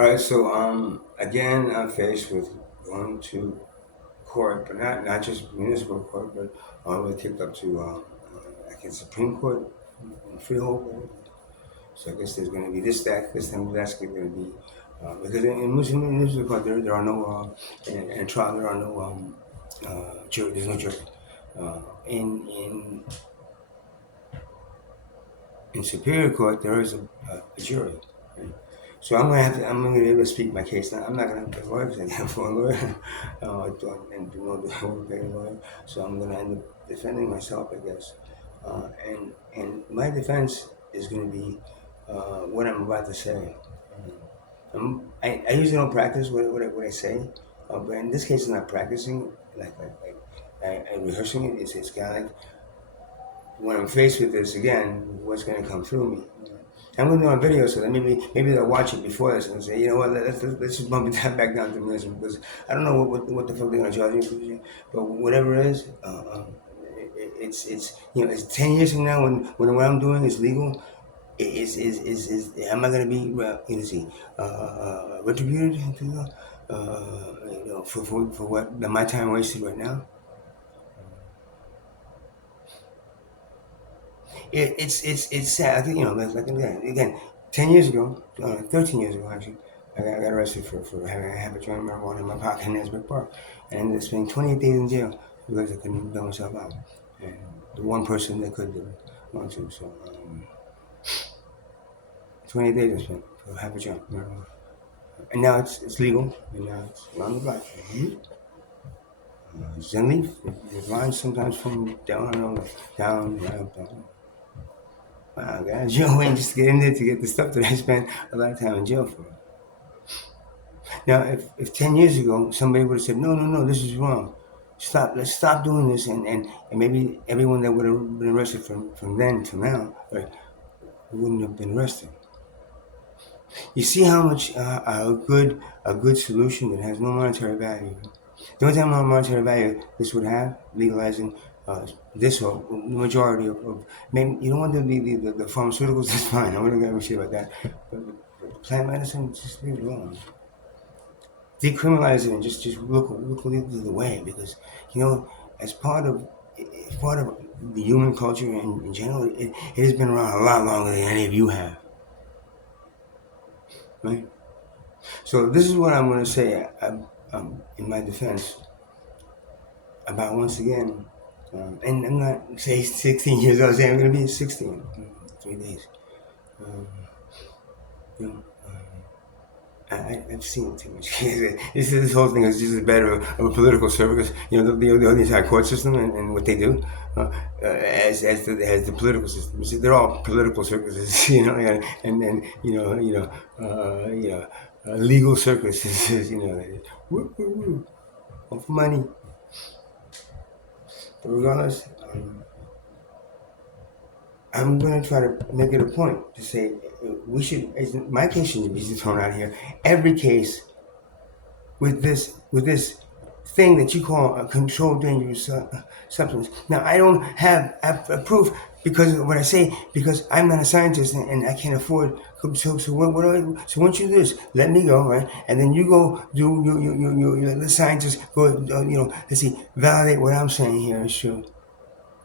All right, so again, I'm faced with going to court, but not just municipal court, but all the way kicked up to like in Supreme Court in Freehold. So I guess there's going to be this time that's going to be because in municipal court there are no in trial there are no jury. There's no jury. In Superior Court there is a jury. Right? So I'm gonna be able to speak my case. Now, I'm not gonna have a lawyer because I can't afford a lawyer, and do not pay a lawyer. So I'm gonna end up defending myself, I guess. And my defense is gonna be what I'm about to say. I usually don't practice what I say, but in this case, I'm not practicing. I'm rehearsing it. It's kind of like when I'm faced with this again, what's going to come through me. I'm going to do a video so that maybe they'll watch it before this and say, you know what, let's just bump it back down to minimum because I don't know what the fuck they're going to charge me for, but whatever it is, it's it's 10 years from now when what I'm doing is legal. Am I going to be see retributed for what my time wasted right now? It's sad. I think like again, 10 years ago, 13 years ago actually, I got arrested for having a habit joint marijuana in my pocket in Nesbitt Park, and I ended up spending 28 days in jail because I couldn't bail myself out. And the one person that could do it, want to. So 28 days I spent for habit joint marijuana, and now it's legal, and now it's around the block. Zen Leaf, there's lines sometimes from down, right up, down. Wow, guys, jail waiting just to get in there to get the stuff that I spent a lot of time in jail for. Now, if 10 years ago somebody would have said, no, no, no, this is wrong. Let's stop doing this, and maybe everyone that would have been arrested from then to now, right, wouldn't have been arrested. You see how much a good solution that has no monetary value. The only time monetary value this would have, legalizing this or the majority of maybe you don't want the pharmaceuticals, that's fine. I'm not gonna shit about that. But plant medicine, just leave it alone. Decriminalize it and just look the way because as part of the human culture in general, it has been around a lot longer than any of you have, right? So this is what I'm going to say in my defense about once again, and I'm not say 16 years old. I'm going to be 16 in 3 days. Um, you know, I've seen too much. This whole thing is just better of a political service. The entire court system and what they do as the political system. They're all political circuses, legal circuses. Woo, woo, woo, all for money. But regardless, I'm going to try to make it a point to say my case shouldn't be thrown out here. Every case with this thing that you call a controlled dangerous substance. Now I don't have proof because of what I say because I'm not a scientist and I can't afford. So what do I? So once you do this, let me go, right? And then you go do you the scientists go let's see, validate what I'm saying here is true.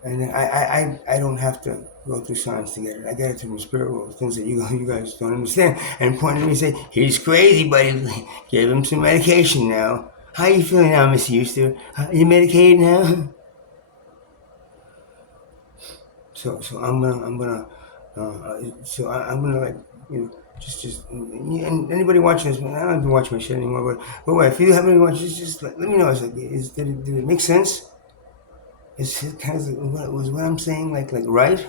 And then I don't have to go through science to get it. I get it through the spirit world, things that you guys don't understand. And point at me and say, he's crazy, buddy. Give him some medication now. How you feeling now, Mr. Euster? You medicated now? So I'm gonna like and anybody watching this, man, I don't even watch my shit anymore. But if you haven't watched, just let me know. Did it make sense? Is it kind of was what I'm saying like right?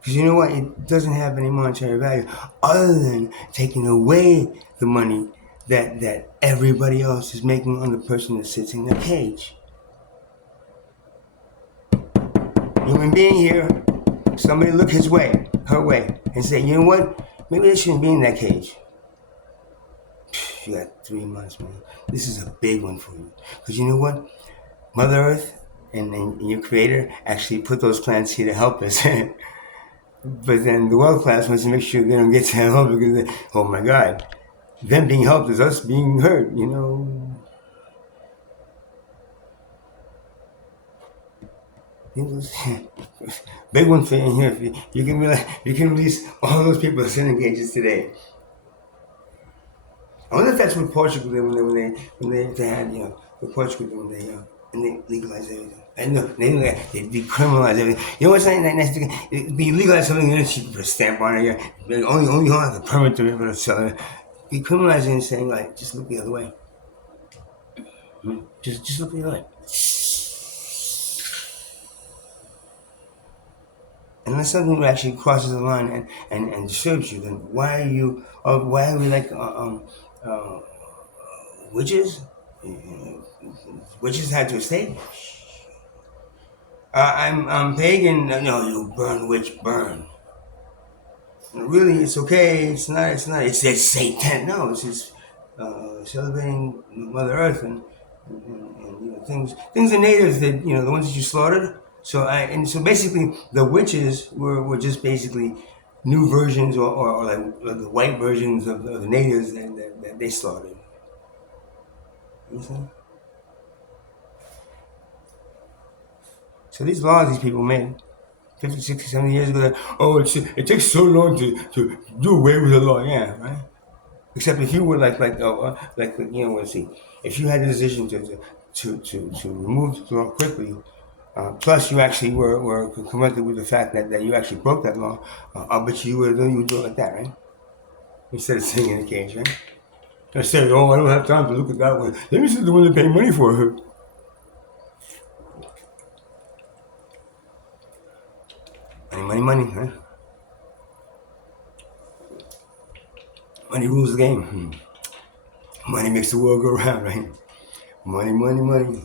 Because you know what? It doesn't have any monetary value other than taking away the money that everybody else is making on the person that sits in the cage. Human being here, somebody look his way, her way, and say, you know what? Maybe they shouldn't be in that cage. You got 3 months, man. This is a big one for you. Because you know what? Mother Earth and your creator actually put those plants here to help us. But then the wealth class wants to make sure they don't get to help because, oh my God, them being helped is us being hurt. Big one for you in here. If you can release all those people sending cages today. I wonder if that's what Portugal did when they had what Portugal did when they legalized everything. And no, they decriminalized everything. You know what's nice? They legalize something and then you can put a stamp on it. Yeah, only you have the permit to be able to sell it. Decriminalizing and saying like just look the other way. Just look the other way. Unless something actually crosses the line and disturbs you, then why are we like witches? Witches had to stay. I'm pagan. No, you burn, witch, burn. And really, it's okay. It's not. It's not. It's Satan. No, it's just celebrating Mother Earth and things are natives that the ones that you slaughtered. So basically the witches were just basically new versions or like the white versions of the natives that they slaughtered. You see? So these laws these people made 50, 60, 70 years ago that, oh, it takes so long to do away with the law. Yeah, right? Except if you were let's see, if you had the decision to remove the law quickly, plus you actually were confronted with the fact that you actually broke that law, I'll bet you would do it like that, right? Instead of sitting in a cage, right? Instead of, oh, I don't have time to look at that one. Let me see the one that pay money for her. Money, money, huh? Money rules the game. Money makes the world go round, right? Money, money, money.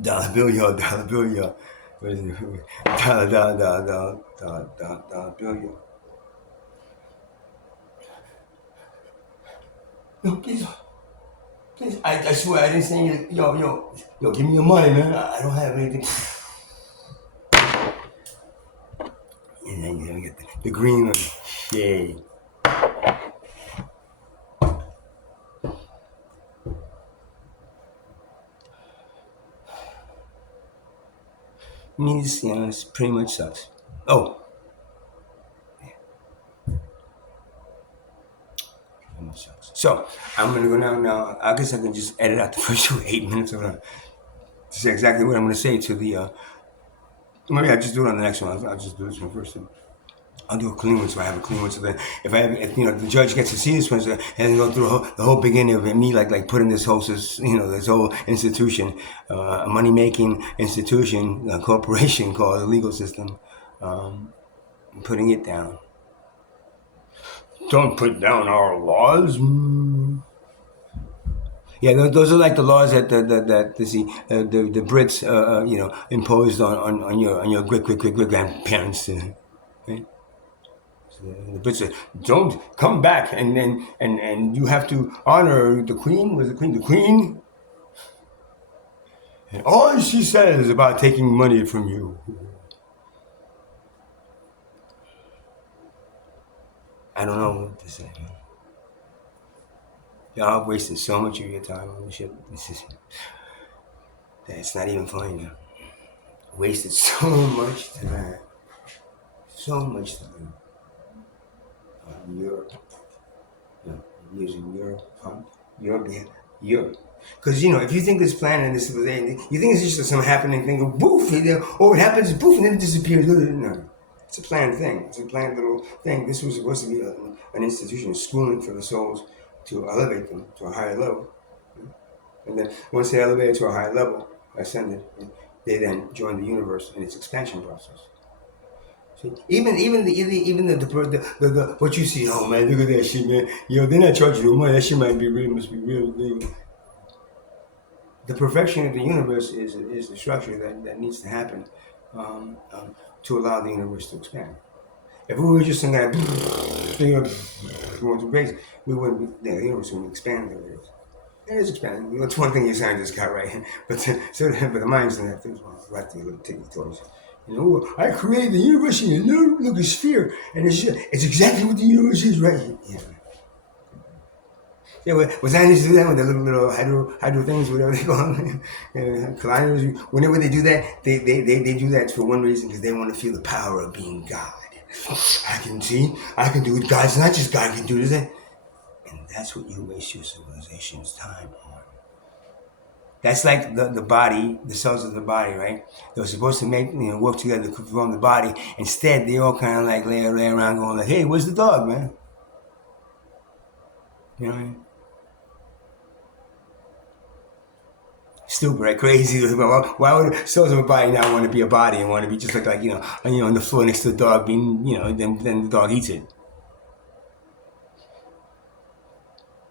Dollar bill, y'all. Dollar bill, y'all. What is it? Dollar, dollar, dollar, dollar, dollar, dollar bill, y'all. No, please, please. I swear I didn't say anything. Yo, give me your money, man. I don't have anything. And then you get the green one. Shade. Means, it pretty much sucks. Oh. So I'm gonna go now. Now I guess I can just edit out the first 8 minutes of it to say exactly what I'm gonna say to the. Maybe I'll just do it on the next one. I'll just do this one first. I'll do a clean one so I have a clean one. So that if the judge gets to see this one, so, and go through the whole beginning of it, me like putting this whole this whole institution, a money making institution, a corporation called the legal system, putting it down. Don't put down our laws. Yeah, those are like the laws the Brits imposed on your great grandparents. Right? So the Brits said, "Don't come back," and you have to honor the Queen. Was the Queen the Queen? And all she says about taking money from you. I don't know what to say. Y'all have wasted so much of your time on this shit. It's not even funny now. Wasted so much time. So much time on Europe. Using Europe. Because, if you think this plan and this, you think it's just some happening thing, boof, it happens, boof, and then it disappears. No. It's a planned thing. It's a planned little thing. This was supposed to be an institution, schooling for the souls to elevate them to a higher level. And then once they elevated to a higher level, ascended, they then join the universe in its expansion process. See, even the what you see, oh man, look at that shit, man. They're not charging you money. That shit must be real. The perfection of the universe is the structure that needs to happen to allow the universe to expand. If we were just going to base, we wouldn't. The universe wouldn't expand the way it is. It is expanding. That's one thing your scientists got right. But the mind's in that thing. Like the little ticky toys. You know, I created the universe in a little sphere, and it's exactly what the universe is, right? Yeah. Yeah, was I used to do that with the little hydro things, whatever they call them, colliders. Whenever they do that, they do that for one reason because they want to feel the power of being God. I can do it. God's not just God can do this, and that's what you waste your civilization's time on. That's like the body, the cells of the body, right? They're supposed to make work together to form the body. Instead, they all kind of like lay around going like, "Hey, where's the dog, man?" You know what I mean? Stupid, right? Crazy. Why would cells of a body not want to be a body and want to be just like on the floor next to the dog being then the dog eats it?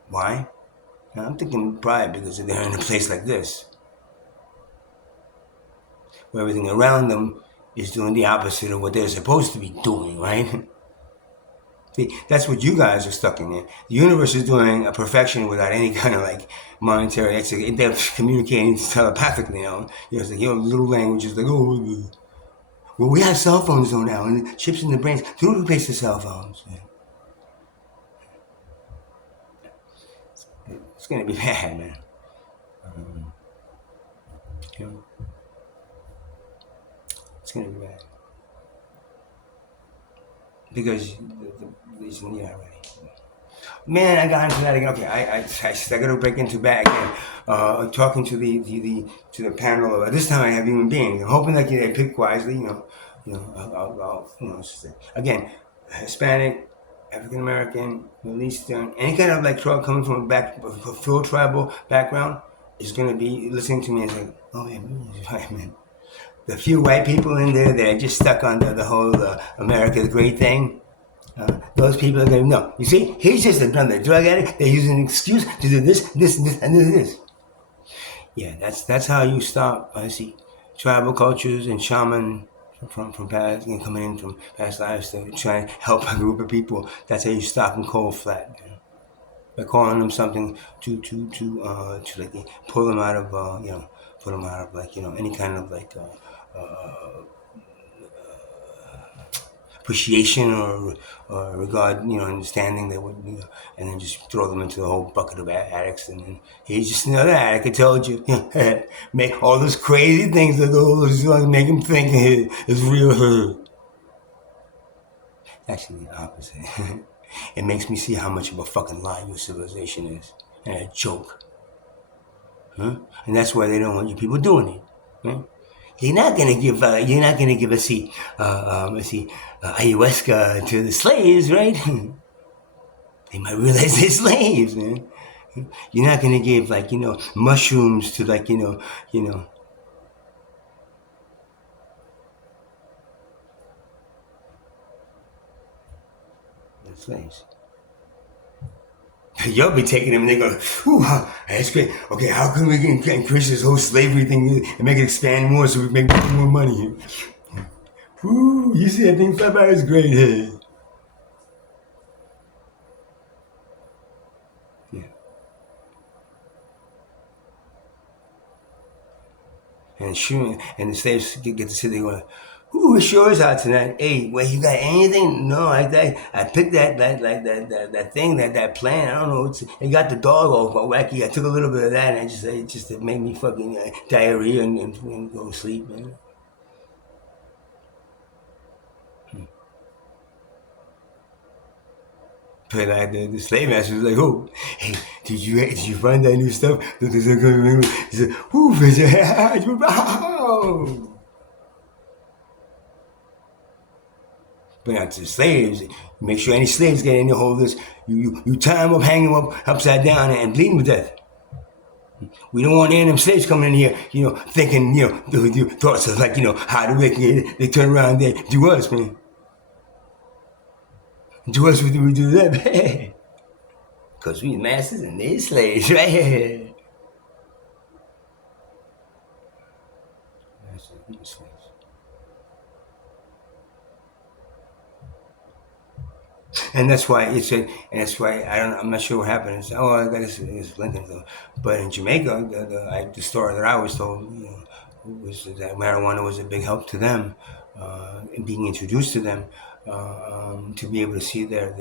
Why? Now, I'm thinking probably because they're in a place like this where everything around them is doing the opposite of what they're supposed to be doing, right? See, that's what you guys are stuck in there. The universe is doing a perfection without any kind of like monetary. They're communicating telepathically. It's like little languages like well, we have cell phones though now, and chips in the brains. Who replace the cell phones? It's gonna be bad, man. You know, it's gonna be bad because yeah, right. Man, I got into that again. Okay, I got to break into that again. Talking to the panel. This time I have human beings. I'm hoping that they pick wisely. Again, Hispanic, African American, Middle Eastern, any kind of like coming from a full tribal background is going to be listening to me and saying, "Oh yeah, man." The few white people in there that are just stuck on the whole America the Great thing. Those people are going to know. You see, he's just another drug addict. They're using an excuse to do this, and this. Yeah, that's how you stop. I see tribal cultures and shaman from past, coming in from past lives to try and help a group of people. That's how you stop them cold flat. By calling them something to like pull them out of pull them out of like any kind of like appreciation or regard, understanding they would, and then just throw them into the whole bucket of addicts, and then he's just another addict. I told you, make all those crazy things that those make him think is real. Actually, the opposite. It makes me see how much of a fucking lie your civilization is, and a joke. Huh? And that's why they don't want you people doing it. Huh? You're not gonna give ayahuasca to the slaves, right? They might realize they're slaves, man. You're not gonna give mushrooms to the slaves. You'll be taking them and they go, ooh, that's great. Okay, how can we increase this whole slavery thing and make it expand more so we make more money? Ooh, you see that thing fly by? It's great. Hey. Yeah. And the slaves get to sit there going, ooh, it's yours out tonight. Hey, well, you got anything? No, I picked that thing, that plant. I don't know. It got the dog all wacky. I took a little bit of that and it just made me fucking diarrhea and go to sleep, man. But the slave master was like, "Oh, hey, did you find that new stuff?" He said, "Ooh, oh." But out to the slaves, make sure any slaves get any hold of this. You tie them up, hang them up upside down, and bleed them to death. We don't want any of them slaves coming in here, thinking, the thoughts of how do they turn around and do us, man. Do us what we do to them. Because we masters and they slaves, right? And that's why and that's why I'm not sure what happened. I got this Lincoln though, but in Jamaica, the story that I was told, was that marijuana was a big help to them, being introduced to them, to be able to see their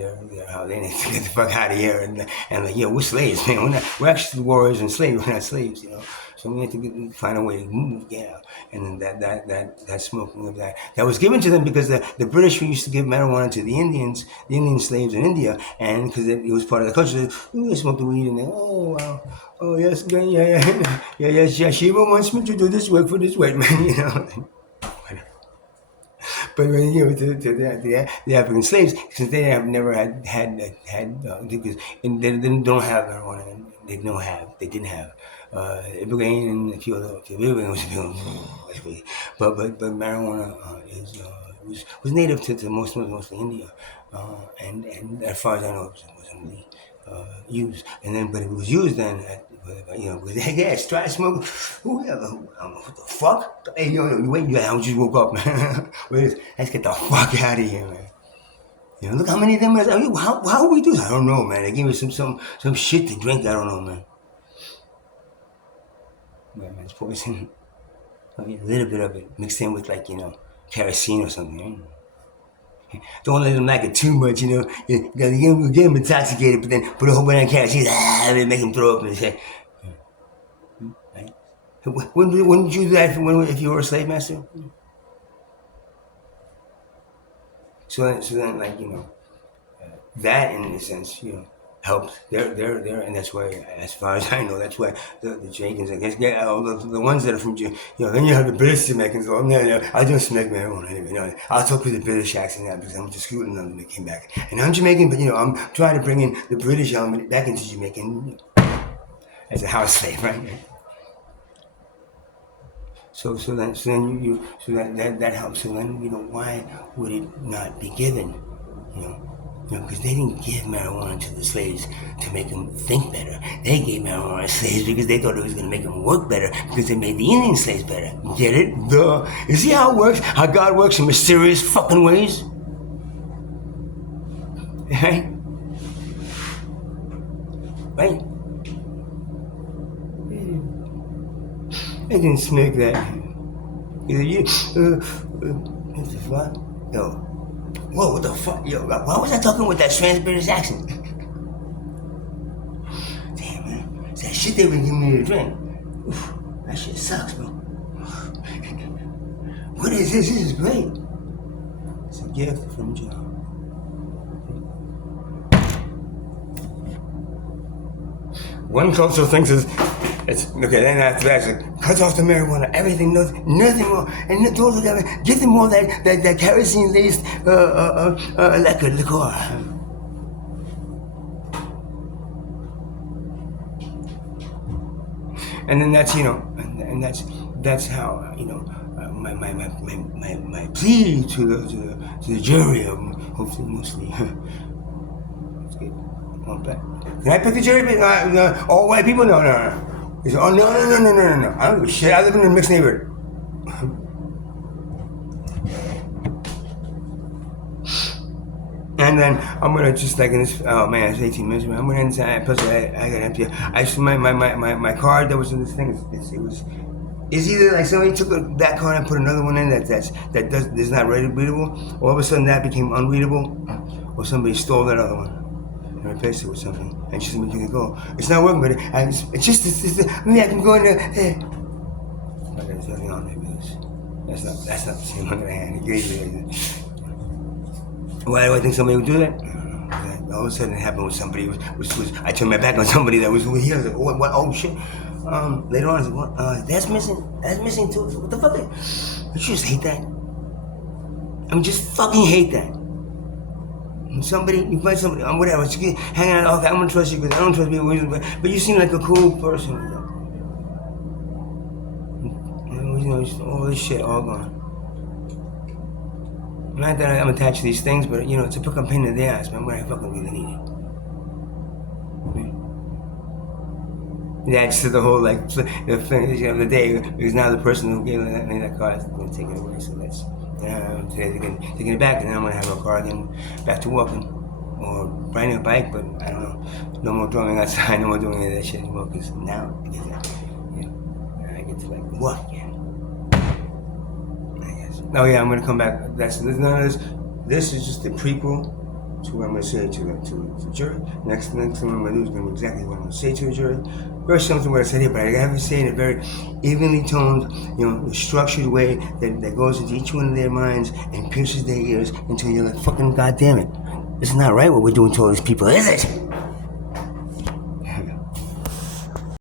how they need to get the fuck out of here, and like, yeah, we're slaves, man. We're actually warriors and slaves. We're not slaves, you know. So we have to find a way to move, get out. And then that smoking of that was given to them because the British used to give marijuana to the Indian slaves in India, and because it was part of the culture, they smoked the weed and they, oh wow, oh yes, yeah, yes, Shiva wants me to do this work for this white man, you know. But when you know to the African slaves, since they have never because and they don't have marijuana, and they didn't have ibogaine and a few other ibogaine was but marijuana was native to mostly India, and as far as I know, it wasn't really used. And then, but it was used then at, you know, because yeah, try smoke. What the fuck? Hey, yo, wait, I just woke up, man. Wait, let's get the fuck out of here, man. You know, look how many of them. I mean, how we do this? I don't know, man. They gave me some shit to drink. I don't know, man. Yeah, man, it's poison. I mean, a little bit of it mixed in with like, you know, kerosene or something. Don't let them like it too much, you know. You get them intoxicated, but then put a whole bunch of kerosene, and make them throw up and say, right? Wouldn't you do that if you were a slave master? So then, like, you know, that in a sense, you know, helps. They're, and that's why, as far as I know, that's why the Jamaicans, I guess, yeah, all the ones that are from, you know, then you have the British Jamaicans. Oh no, I don't smack my own anyway. No, I'll talk with the British accent now because I'm just screwing them when they came back. And I'm Jamaican, but you know, I'm trying to bring in the British element back into Jamaican as a house slave, right? So that helps. So then, you know, why would it not be given? You know, because they didn't give marijuana to the slaves to make them think better. They gave marijuana to slaves because they thought it was going to make them work better because they made the Indian slaves better. Get it? Duh. You see how it works? How God works in mysterious fucking ways? Right? Right? I didn't smoke that. What the fuck? Yo. Whoa, what the fuck? Yo, why was I talking with that strange British accent? Damn, man. It's that shit they been giving me to drink. Oof, that shit sucks, bro. What is this? This is great. It's a gift from John. One culture thinks it's okay. Then after that, it's like, cut off the marijuana, everything, nothing more, and those give them more that kerosene laced liquor. And then that's, you know, and that's how, you know, my plea to the jury, hopefully mostly. Let's get one back. Can I pick the jury? All white people? No. He said, oh, no. I don't give a shit. I live in a mixed neighborhood. And then I'm gonna just like in this. Oh man, it's 18 minutes. I'm gonna inside. Plus, I got empty. I just my card that was in this thing. It's either like somebody took that card and put another one in that's not readable. All of a sudden that became unreadable, or somebody stole that other one and replaced it with something. And she said, "You can go. It's not working, but it's just maybe I can go in there." Hey. But there's nothing on there. That's not the same one that I had. Why do I think somebody would do that? All of a sudden it happened with somebody. I turned my back on somebody that was here. I was like, what? Oh shit. Later on, I was like, what? That's missing. That's missing too. What the fuck? You just hate that. I mean, just fucking hate that. You find somebody, whatever, hanging out. Okay, I'm gonna trust you because I don't trust people. But you seem like a cool person. You know, just all this shit all gone. Not that I'm attached to these things, but you know, it's a fucking pain in the ass, man, when I fucking really need it. It adds to the whole, like, the thing, you know, the day, because now the person who gave me that car is going to take it away, so that's, today they're taking it back, and then I'm going to have a car again, back to walking, or riding a bike, but I don't know, no more drumming outside, no more doing any of that shit anymore, because now I get to like walk again. Oh yeah, I'm gonna come back. That's none of this. This is just the prequel to what I'm gonna say to the jury. Next thing I'm gonna do is gonna be exactly what I'm gonna say to the jury. Very similar to what I said here, but I have to say in a very evenly toned, structured way that goes into each one of their minds and pierces their ears until you're like, fucking goddamn it, it's not right what we're doing to all these people, is it?